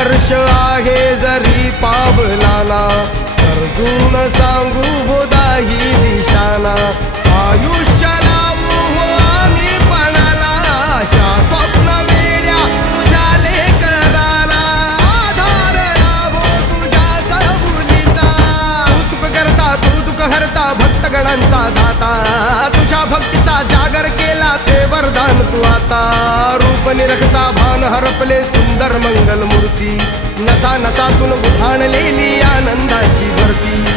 हर्ष आहे जरी पावलाना, अर्जुन सांगू बोधाही दिशाना. आयुष्य लावू हो आम्ही पणाला, आशा स्वप्न वेड्या तुझ्या लेकराला. आधार लाभो तुझ्या सबुलीचा, कौतुक करता तू दुःख हरता भक्तगणांचा दाता. तुझ्या भक्तीचा जागर केला ते वरदान तू आता. रूप निरखता भान हरपले सुंदर मंगल मूर्ती, नसा नसातून उधाणलेली आनंदाची भरती.